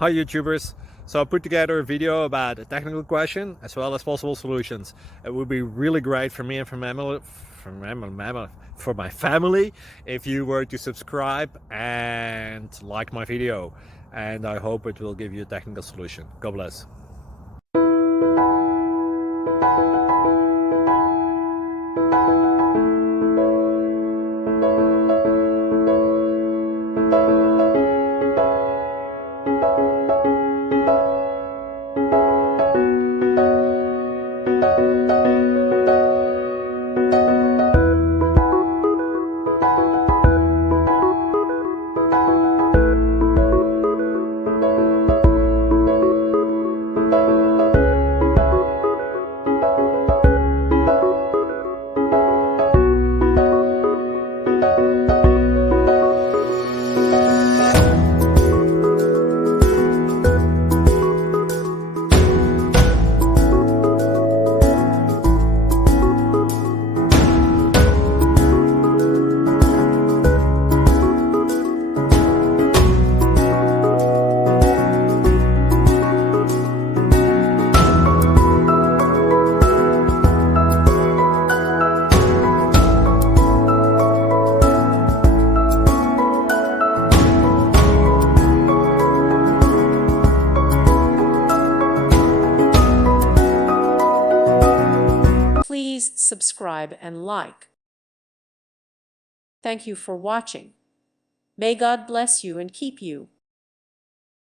Hi YouTubers! So I put together a video about a technical question as well as possible solutions. It would be really great for me and for my family if you were to subscribe and like my video, and I hope it will give you a technical solution. God bless. Please subscribe and like. Thank you for watching. May God bless you and keep you.